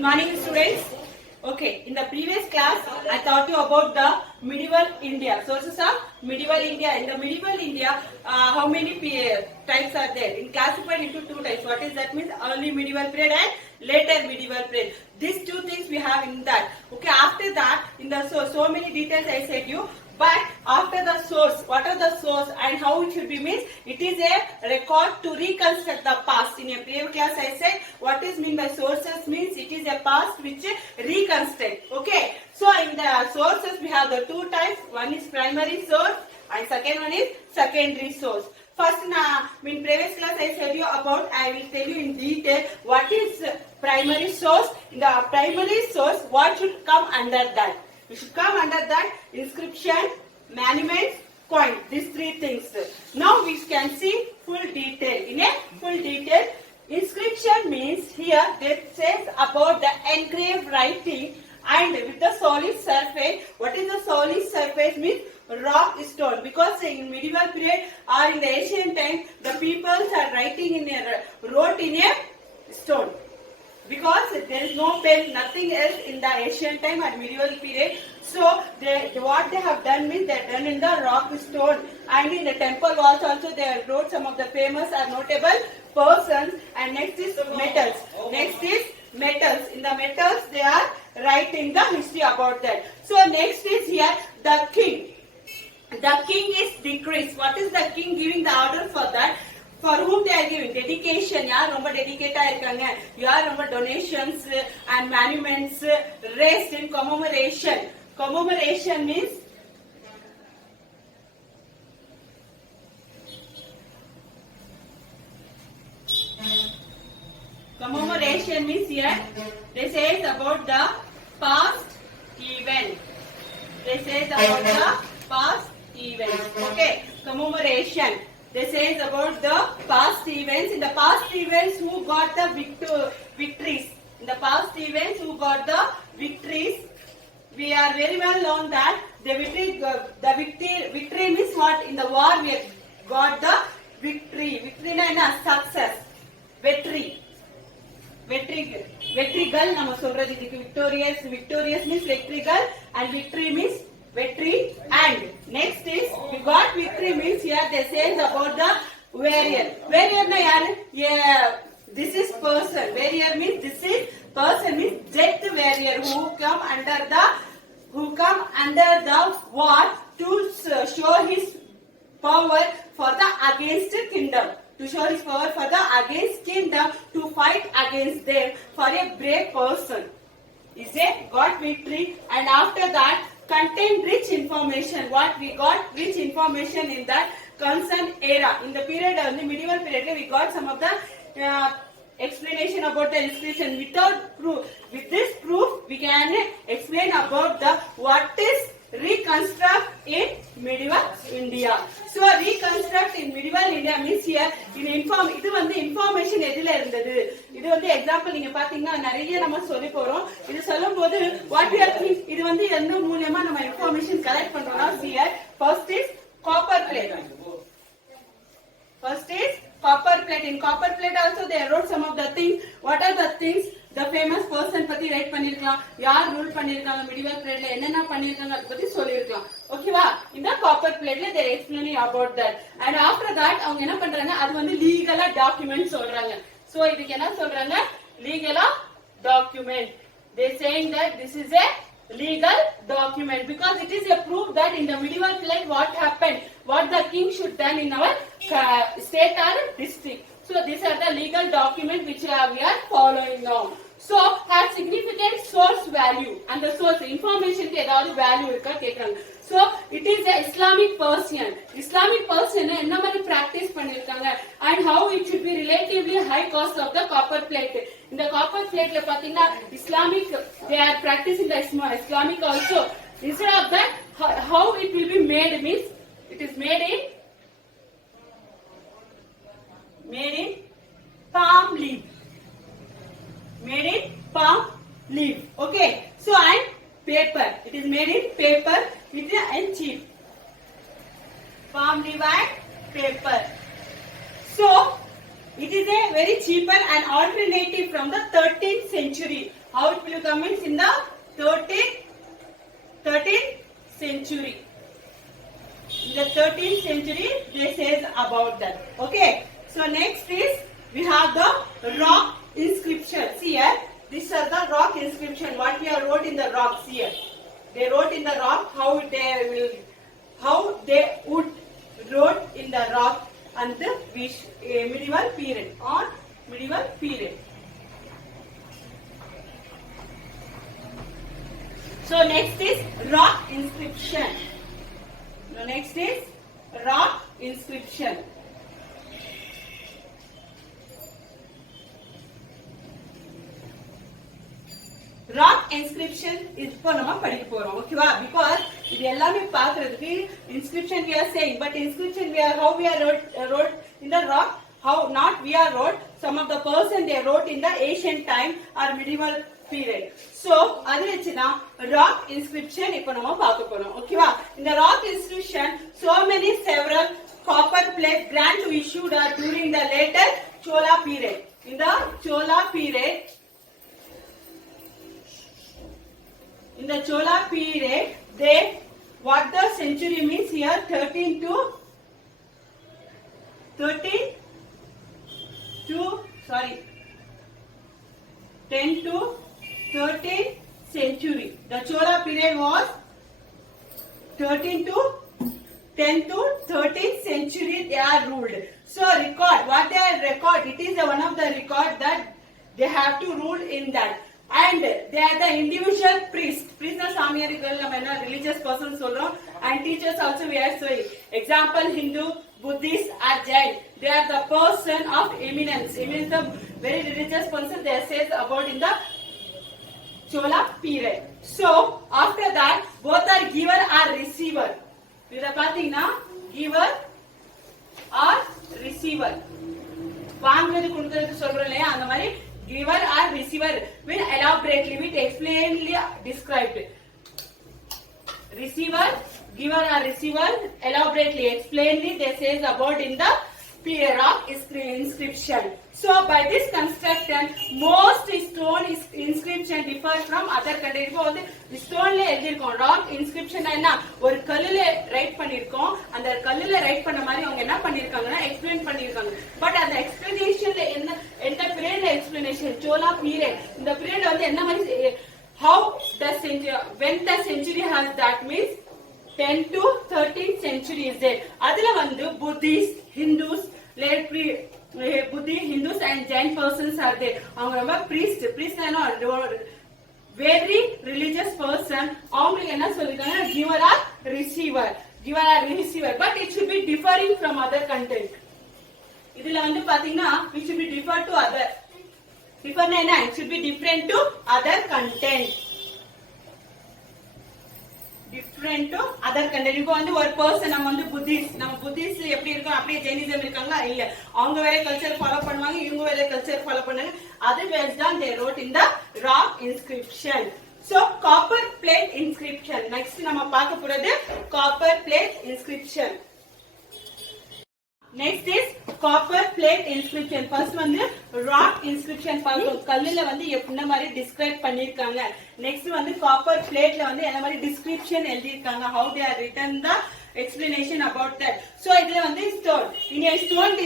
Good morning, students. Okay, in the previous class, I taught you about the medieval India. Sources of medieval India. In the medieval India, how many types are there? In classified into two types. What is that means? Early medieval period and later medieval period. These two things we have in that. Okay, after that, in the so many details I said you. But after the source, what are the source and how it should be means? It is a record to reconstruct the past. In a previous class I said what is mean by sources means it is a past which reconstruct. Okay. So in the sources we have the two types. One is primary source and second one is secondary source. First in previous class I said you about, I will tell you in detail what is primary source. In the primary source what should come under that? We should come under that inscription, monuments, coin. These three things. Now we can see full detail. In a full detail, inscription means here it says about the engraved writing and with the solid surface. What is the solid surface means? Rock stone. Because in medieval period or in the ancient time, the peoples are writing in a wrote in a stone. Because there is no pen, nothing else in the ancient time or medieval period. So what they have done means they have done in the rock stone, and in the temple walls also they have wrote some of the famous or notable persons. And next is metals. Next is metals. In the metals they are writing the history about that. So next is here the king. The king is decreased. What is the king giving the order for that? For whom they are giving dedication, yaar romba dedicated irukanga, yaar romba donations and monuments raised in commemoration. Commemoration means here they say about the past event. They say about the past events. Okay, commemoration. They say about the past events. In the past events, who got the victories? In the past events, who got the victories? We are very well known that the victory means what? In the war, we got the victory. Victory na success. Vetrigal nama solradhu idhukku victorious. Victorious means vetrigal and victory means victory. And next is we got victory means here they say about the warrior. Warrior na yaar? Yeah, this is person. Warrior means this is person means death warrior who come under the war to show his power for the against kingdom. To show his power for the against kingdom, to fight against them for a brave person. Is a got victory. And after that contain rich information. What we got? Rich information in that concerned era. In the period of the medieval period, we got some of the explanation about the inscription without proof. With this proof, we can explain about the what is reconstruct in medieval India. So reconstruct in medieval India means here in இது வந்து information எதில இருந்தது? இது வந்து example நீங்க பாத்தீங்கன்னா நிறைய நம்ம சொல்லி போறோம். இது சொல்லும்போது what we are thinking இது வந்து எந்த மூலமா நம்ம information collect பண்றோம்னா here first is copper plate. First is copper plate. In copper plate also they wrote some of the things. What are the things? The famous person பத்தி right பண்ணிருக்கலாம், யார் rule பண்ணிருக்காங்க medieval periodல என்னென்ன பண்ணிருக்காங்க அத பத்தி சொல்லிருக்கலாம். ஓகேவா? இந்த copper plateல they explaining about that. And after that அவங்க என்ன பண்றாங்க? அது வந்து லீகலா டாக்குமெண்ட் சொல்றாங்க. So இதுக்கு என்ன சொல்றாங்க? லீகலா document. They saying that this is a legal document because it is a proof that in the medieval period what happened, what the king should done in our state or district. So these are the legal documents which we are following now. So has significant source value and the source information க்கு ஏதாவது value இருக்கா கேக்குறாங்க. So it is a Islamic Persian. Islamic Persian என்ன மாதிரி practice பண்ணிருக்காங்க and how it should be relatively high cost of the copper plate. இந்த copper plateல பாத்தீங்கன்னா Islamic they are practicing the Islamic also. Instead of that how it will be made means it is made in palm leaf. Made in palm leaf. Okay. So and paper. It is made in paper and cheap. Palm leaf and paper. So it is a very cheaper and alternative from the 13th century. How it will come means in the 13th century. In the 13th century, they says about that. Okay. So next is we have the rock inscription. See here, these are the rock inscription. What we have wrote in the rocks here. They wrote in the rock how they would wrote in the rock and the medieval period or medieval period. So next is rock inscription. The next is rock inscription. Rock inscription இப்போ நம்ம படிக்க போறோம் ஓகேவா because இது எல்லாமே பாக்குறதுக்கு inscription we are saying but inscription we are how we are wrote in the rock how not we are wrote some of the person they wrote in the ancient time or medieval period so அது வெச்சுனா rock inscription இப்போ நம்ம பார்க்க போறோம் ஓகேவா in the rock inscription so many several copper plate grant issued during the later Chola period in the Chola period in the Chola period, they what the century means here 13 to 10 to 13th century. The Chola period was 13 to 10 to 13th century they are ruled. So record what they are record. It is one of the record that they have to rule in that. And they are the individual priests. Priests are Samiyarigal, religious persons solron and teachers also we are saying. Example Hindu, Buddhist or Jain. They are the person of eminence. Eminence the very religious person they says about in the Chola period. So after that both are giver or receiver. With the pathina giver or receiver. வாங்குறது கொடுக்கிறது சொல்றோம் இல்லையா அந்த மாதிரி giver or receiver will elaborately with explainly described. Receiver, giver or receiver elaborately explainly they says about in the rock inscription. So by this construction most stone inscription differs from other country. இப்போ வந்து ஸ்டோன்ல எழுதிருக்கோம் rock inscription என்ன ஒரு கல்லுல right பண்ணிருக்கோம் அந்த கல்லுல right பண்ண மாதிரி அவங்க என்ன பண்ணிருக்காங்கன்னா எக்ஸ்பிளைன் பண்ணிருக்காங்க பட் அந்த எக்ஸ்பிளனேஷன்ல என்ன எந்த பீரியட்ல எக்ஸ்பிளனேஷன் சோலா பீரியட் இந்த பீரியட் வந்து என்ன மாதிரி how the century when the century has that means 10 to 13th century is there அதுல வந்து Buddhist Hindus Buddhist Hindus and Jain persons are there அவங்க ரொம்ப priest என்ன very religious person அவங்களுக்கு என்ன சொல்லிருக்காங்க giver or receiver but it should be differing from other content இதுல வந்து பாத்தீங்கன்னா it should be differ to other differ என்ன it should be different to other content different to other content இப்போ வந்து ஒரு பர்சன் நம்ம வந்து புத்திஸ்ட் எப்படி இருக்கோம் அப்படியே ஜெயினிசம் இருக்காங்களா இல்ல அவங்க வேற கல்ச்சர் ஃபாலோ பண்ணுவாங்க இவங்க வேற கல்ச்சர் ஃபாலோ பண்ணாங்க அது based on they wrote in the rock inscription so copper plate inscription next நம்ம பார்க்க போறது copper plate inscription next is copper plate inscription first வந்து rock inscription பார்ப்போம் கல்லுல வந்து என்ன மாதிரி describe பண்ணிருக்காங்க next வந்து copper plateல வந்து என்ன மாதிரி description எழுதி இருக்காங்க how they are written the explanation about that so இதுல வந்து stone in a stone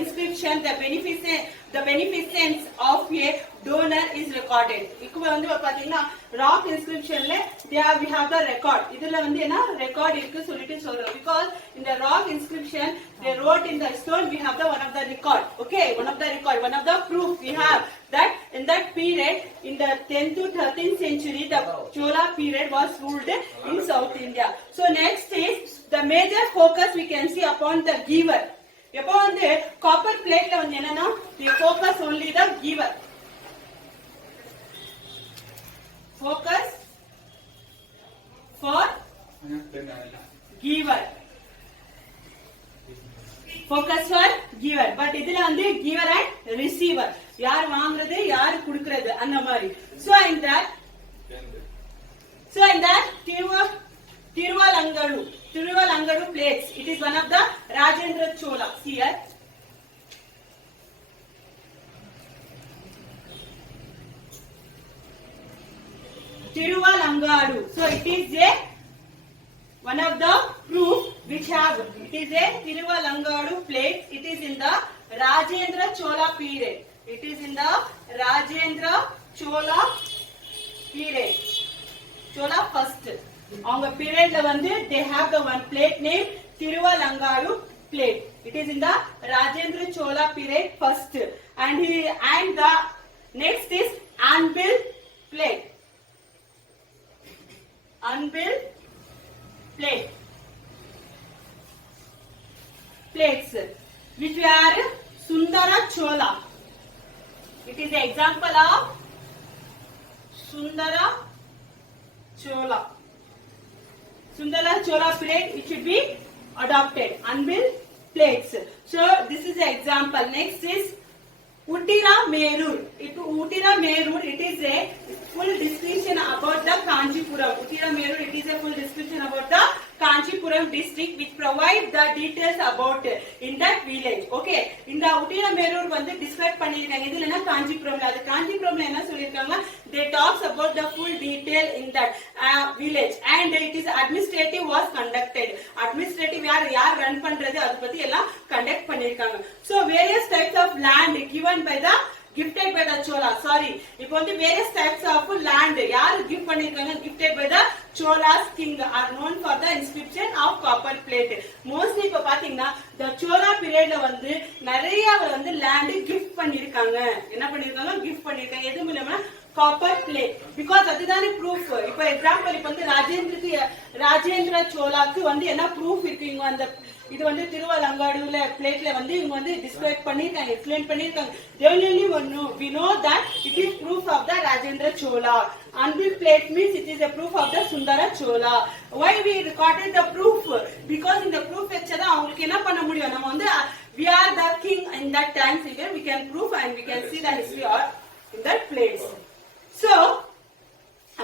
inscription the beneficence of a donor is recorded இப்போ வந்து பாத்தீங்கன்னா rock inscriptionல we have the record இதுல வந்து என்ன record இருக்கு சொல்லிட்டு சொல்றோம் because in the rock inscription they wrote in the stone we have the one of the record okay one of the proof we have that in that period in the 10th to 13th century the Chola period was ruled in South India so next is the major focus we can see upon the giver எப்போ வந்து copper பிளேட்ல வந்து என்னன்னா we focus only the giver focus for giver focus for giver but இதுல வந்து giver and receiver யார் வாங்குறது யார் கொடுக்கிறது அந்த மாதிரி so in that Tiruvalangadu plates it is one of the Rajendra Chola here Tiruvalangadu. So it is a one of the proof which have it is a Tiruvalangadu plate. It is in the Rajendra Chola period. It is in the Rajendra Chola period. Chola first. அவங்க பீரியட்ல வந்து they have the one plate named Tiruvalangadu plate. It is in the Rajendra Chola period first. And the next is Anbil plate. Anbil plate. Plates which are Sundara Chola. It is the example of Sundara Chola. Sundara Chola plate, it should be adopted. Anbil plates. So this is the example. Next is Uttira Merur. Uttira Merur, it is a full description about the Kanchipuram. Uttira Merur, it is a full description about the Kanchipuram district which provides the details about in that village. Okay. In the Uttira Merur வந்து describe பண்ணிருக்காங்க. இதுல என்ன காஞ்சிபுரம்ல அது காஞ்சிபுரம்ல என்ன சொல்லிருக்காங்க? They talks about the full detail in that village and it is administrative was conducted. Administrative யார் run பண்றது அது பத்தி எல்லாம் conduct பண்ணிருக்காங்க. So various types of land given by the gifted by the Chola. Sorry. இப்போ வந்து various types of land யார் give பண்ணிருக்காங்க gifted by the Cholas king are known for the inscription of copper plate. Mostly இப்ப பாத்தீங்கன்னா the Chola periodல வந்து நிறைய வந்து land gift பண்ணிருக்காங்க. என்ன பண்ணிருக்காங்க gift பண்ணிருக்காங்க. எது மூலமா copper plate because அதுதானே proof. இப்போ எக்ஸாம்பிள் இப்போ வந்து ராஜேந்திர சோலாக்கு வந்து என்ன proof இருக்கு இங்க அந்த இது வந்து திருவலங்காடுல பிளேட்ல வந்து இவங்க வந்து டிஸ்கிரைப் பண்ணிருக்காங்க எக்ஸ்பிளைன் பண்ணிருக்காங்க definitely we know that it is proof of the Rajendra Chola. Anbil plate means it is a proof of the Sundara Chola. Why we recorded the proof? Because in the proof வச்சதா அவங்களுக்கு என்ன பண்ண முடியும் நம்ம வந்து we are the king in that time period we can prove and we can see the history of in that place. So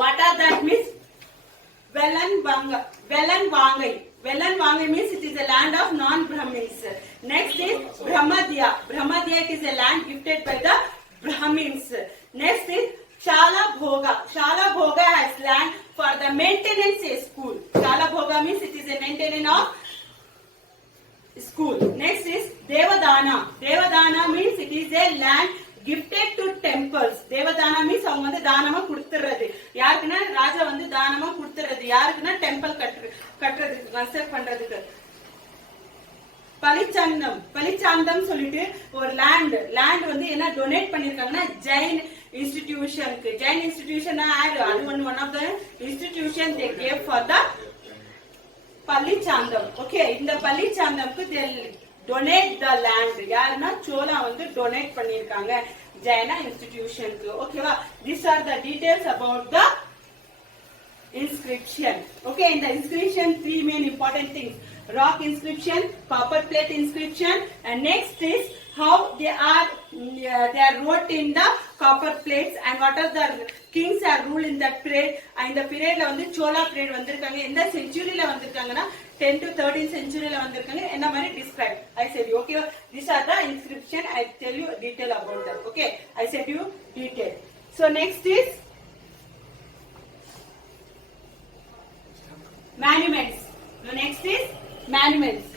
what are that means? Velanvangai. Velanvangai means it is a land of non-Brahmins. Next is Brahmadya. Brahmadya it is a land gifted by the Brahmins. Next is Shala Bhoga. Shala Bhoga has land for the maintenance of school. Shala Bhoga means it is a maintenance of school. Next is Devadana. Devadana means it is a land gifted to temples. Devadana means அவங்க வந்து தானமா கொடுத்துறது. யாருக்குன்னா ராஜா வந்து தானமா கொடுத்துறது. யாருக்குன்னா temple கட்டுறதுக்கு construct பண்றதுக்கு. பலிச்சாந்தம் சொல்லிட்டு ஒரு லேண்ட் வந்து என்ன டொனேட் பண்ணிருக்காங்கன்னா ஜெயின் இன்ஸ்டிடியூஷனுக்கு. ஜெயின் இன்ஸ்டிடியூஷன் அது one of the institution they gave for the பலிச்சாந்தம். ஓகே இந்த பலிச்சாந்தம்க்கு donate the land. யாருன்னா சோலா வந்து donate பண்ணிருக்காங்க ஜைனா இன்ஸ்டிடியூஷனுக்கு. ஓகேவா? These are the details about the inscription. Okay, in the inscription three main important things: rock inscription, copper plate inscription, and next is how they are wrote in the copper plates and what are the kings are ruled in that period. And the periodல வந்து சோலா period வந்திருக்காங்க. எந்த செஞ்சுரியில வந்திருக்காங்கன்னா 10 to 13th centuryல வந்திருக்காங்க. என்ன மாதிரி describe I said you. Okay, these are the inscription. I tell you detail about that. Okay, I said you detail. So next is monuments. The next is monuments.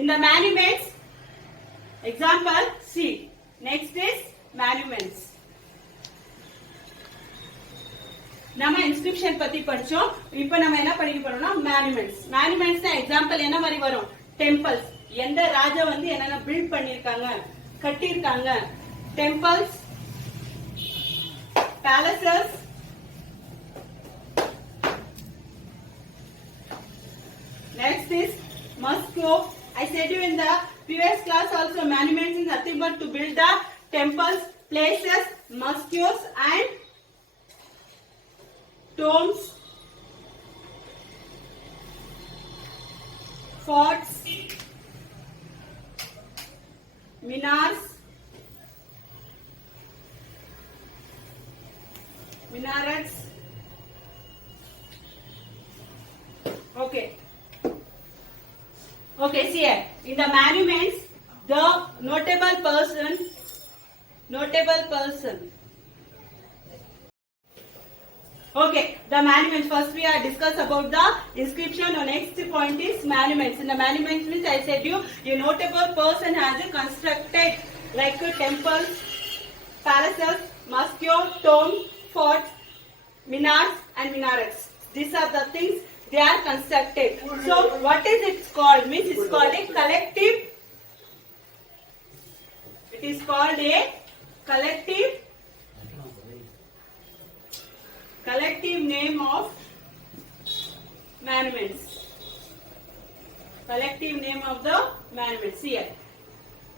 In the monuments, example see. Next is monuments. நம்ம inscription பத்தி படிச்சோம். இப்போ நம்ம என்ன படிக்க போறோம்னா monuments. மானுமெண்ட்ஸ்னா example என்ன மாதிரி வரும்? டெம்பிள்ஸ். எந்த ராஜா வந்து என்னென்ன பில்ட் பண்ணிருக்காங்க கட்டியிருக்காங்க. Temples, palaces, next is Moscow. I said you in the previous class also monuments is nothing but to build the temples, places, mosques and tombs, forts, minarets, okay see here in the monuments the notable person Okay, the monuments. First we are discuss about the inscription. The next point is monuments. In the monuments means I said you, a notable person has constructed like temples, palaces, mosques, tombs, forts, minars and minarets. These are the things they are constructed. So what is it called? Means it's called a collective. It is called a collective name of monuments. Collective name of the monuments here.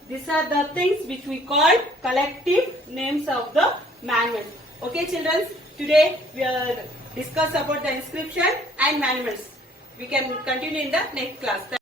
These are the things which we call collective names of the monuments. Okay, children. Today we are discuss about the inscription and monuments. We can continue in the next class.